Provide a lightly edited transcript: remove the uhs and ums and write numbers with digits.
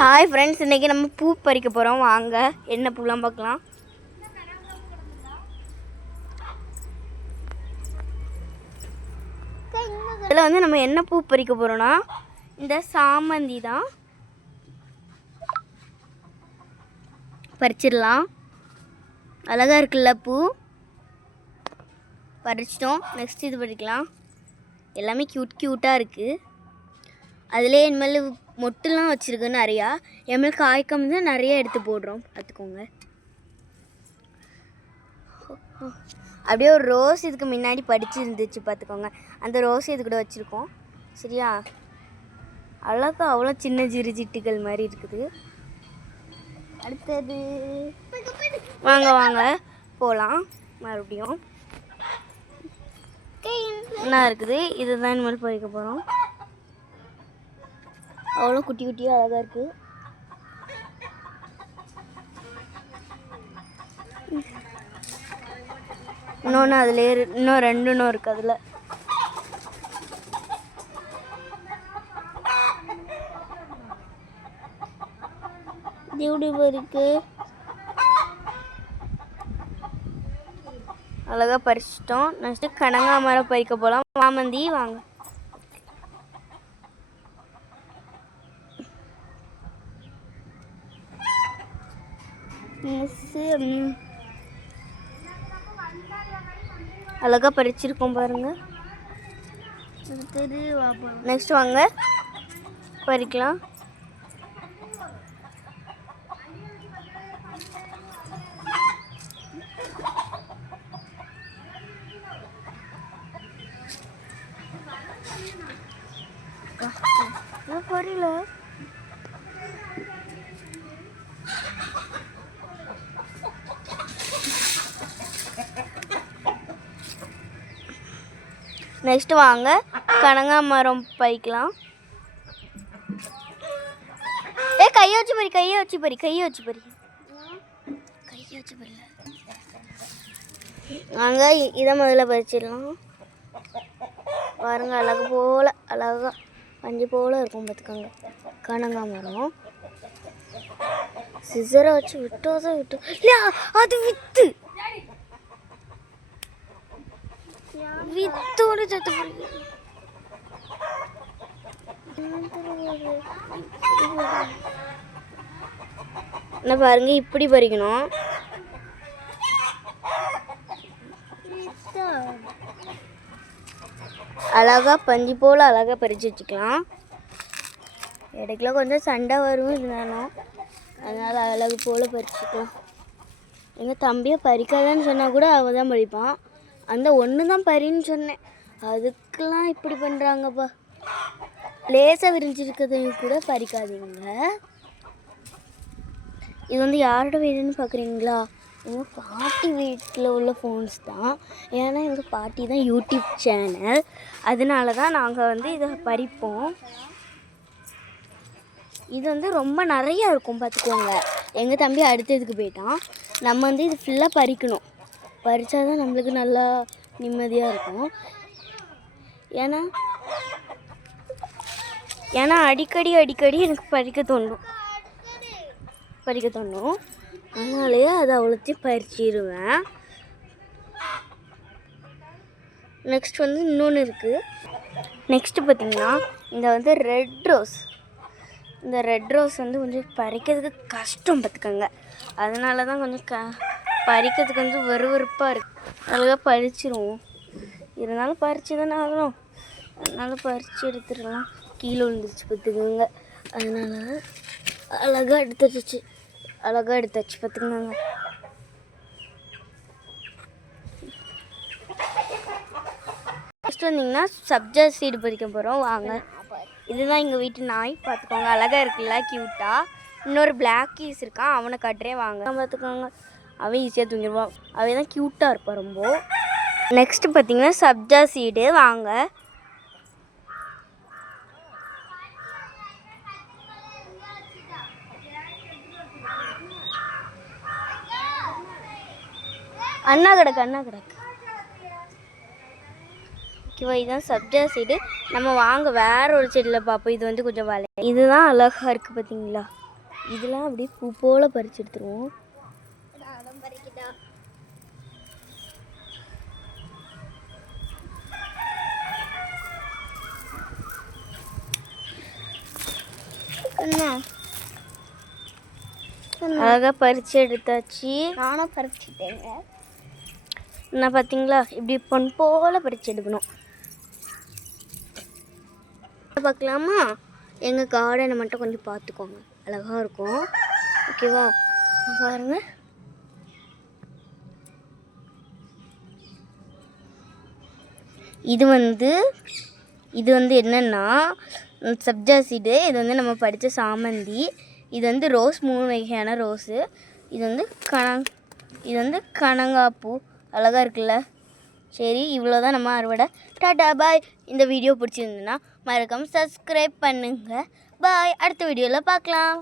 Hi friends, இன்றைக்கி நம்ம பூ பறிக்க போகிறோம். வாங்க என்ன பூலாம் பார்க்கலாம். இதில் வந்து நம்ம என்ன பூ பறிக்க போகிறோன்னா இந்த சாமந்தி தான். பறிச்சிடலாம். அழகாக இருக்குல்ல பூ. பறிச்சிட்டோம். நெக்ஸ்ட் இது பறிக்கலாம். எல்லாமே க்யூட்டாக இருக்குது. அதிலே இனிமேல் மொட்டுலாம் வச்சுருக்கு நிறையா. எம்எல் காய்க்கம் வந்து நிறைய எடுத்து போடுறோம், பார்த்துக்கோங்க. அப்படியே ஒரு ரோஸ் இதுக்கு முன்னாடி படிச்சு இருந்துச்சு, பார்த்துக்கோங்க. அந்த ரோஸ் இது கூட வச்சுருக்கோம். சரியா, அழகா அவ்வளோ சின்ன சிட்டுகள் மாதிரி இருக்குது. அடுத்தது வாங்க வாங்க போகலாம். மறுபடியும் என்ன இருக்குது, இதுதான் இனிமேல் பறிக்க போகிறோம். அவ்வளோ குட்டி குட்டியாக அழகாக இருக்குது. இன்னொன்று அதில் இன்னும் ரெண்டு இருக்குது. அதில் இருக்கு. அழகாக பறிச்சிட்டோம். நெக்ஸ்ட்டு கனகாமரம் பறிக்க போகலாம். சாமந்தி வாங்க. அழகாக பறிச்சிருக்கோம் பாருங்க. நெக்ஸ்ட் வாங்க பறிக்கலாம். பறில நெக்ஸ்ட் வாங்க கனகாமரம் பறிக்கலாம். கையை வச்சு பறி. வாங்க இதை முதல்ல பறிச்சிடலாம். பாருங்க, அழகா பஞ்சு போல இருக்கும், பார்த்துக்கோங்க. கனகாமரம் சிசரை வச்சு விட்டோம். இல்லையா, அது வித்தோடு சத்து என்ன பாருங்க, இப்படி பறிக்கணும். அழகா பஞ்சு போல அழகா பறிச்சு வச்சுக்கலாம். இடைக்குல கொஞ்சம் சண்டை வரும் இருந்தாலும், அதனால அழகு போல பறிச்சுக்கலாம். எங்கள் தம்பியை பறிக்காதான்னு சொன்னால் கூட அவ தான் பறிப்பான். அந்த ஒன்று தான் பறின்னு சொன்னேன், அதுக்கெல்லாம் இப்படி பண்ணுறாங்கப்பா. லேசாக விரிஞ்சிருக்கிறதையும் கூட பறிக்காதீங்க. இது வந்து யாரோட வீடுன்னு பார்க்குறீங்களா? எங்கள் பாட்டி வீட்டில் உள்ள ஃபோன்ஸ் தான். ஏன்னா எங்கள் பாட்டி தான் யூடியூப் சேனல், அதனால தான் நாங்கள் வந்து இதை பறிப்போம். இது வந்து ரொம்ப நிறையா இருக்கும், பார்த்துக்கோங்க. எங்கள் தம்பி அடுத்ததுக்கு போயிட்டான். நம்ம வந்து இது ஃபுல்லாக பறிக்கணும். பறித்தா தான் நம்மளுக்கு நல்லா நிம்மதியாக இருக்கும். ஏன்னா அடிக்கடி எனக்கு பறிக்க தோணும். அதனாலேயே அதை அவ்வளோத்தையும் பறிச்சிடுவேன். நெக்ஸ்ட் வந்து இன்னொன்று இருக்குது. நெக்ஸ்ட்டு பார்த்திங்கன்னா இந்த வந்து ரெட் ரோஸ். இந்த ரெட் ரோஸ் வந்து கொஞ்சம் பறிக்கிறதுக்கு கஷ்டம், பார்த்துக்கோங்க. அதனால தான் கொஞ்சம் பறிக்கிறதுக்கு வந்து வெறுப்பாக இருக்குது. அழகாக பறிச்சிருவோம். இருந்தாலும் பறித்து தானே ஆகணும், அதனால பறித்து எடுத்துடலாம். கீழே விழுந்துருச்சு, பார்த்துக்கோங்க. அதனால அழகாக எடுத்தாச்சு, பார்த்துக்கோங்க. நெக்ஸ்ட் வந்தீங்கன்னா சப்ஜா சீடு பறிக்க போகிறோம். வாங்க. இதுதான் எங்கள் வீட்டு நாய், பார்த்துக்கோங்க. அழகாக இருக்குல்ல, க்யூட்டாக. இன்னொரு பிளாக் கீஸ் இருக்கான், அவனை கட்டுறேன். வாங்க பார்த்துக்கோங்க. அவன் ஈஸியாக தூங்கிடுவான். அவன் தான் க்யூட்டாக இருப்பான் ரொம்ப. நெக்ஸ்ட்டு பார்த்தீங்கன்னா சப்ஜா சீடு. வாங்க. அண்ணா கிடக்கு. ஓகேவா, இதுதான் சப்ஜா சீடு. நம்ம வாங்க வேற ஒரு செடியில் பார்ப்போம். இது வந்து கொஞ்சம் இதுதான் அழகாக இருக்குது, பார்த்தீங்களா? இதெல்லாம் அப்படியே பூ போல் பறித்து எடுத்துருவோம். அழகாக பறித்து எடுத்தாச்சு. நானும் பறிச்சுட்டேங்க. என்ன பார்த்தீங்களா, இப்படி பொன் போல் பறித்து எடுக்கணும். பார்க்கலாமா? எங்கள் கார்டனை மட்டும் கொஞ்சம் பார்த்துக்கோங்க, அழகாக இருக்கும். ஓகேவா? பாருங்க. இது வந்து என்னென்னா சப்ஜா சீடு. இது வந்து நம்ம படித்த சாமந்தி. இது வந்து ரோஸ், 3 வகையான ரோஸு. இது வந்து கனகாப்பூ. அழகாக இருக்குல்ல? சரி, இவ்வளோ தான் நம்ம அறுவடை. டாடா பாய். இந்த வீடியோ பிடிச்சிருந்துன்னா மறக்காம சப்ஸ்கிரைப் பண்ணுங்கள். பாய். அடுத்த வீடியோவில் பார்க்கலாம்.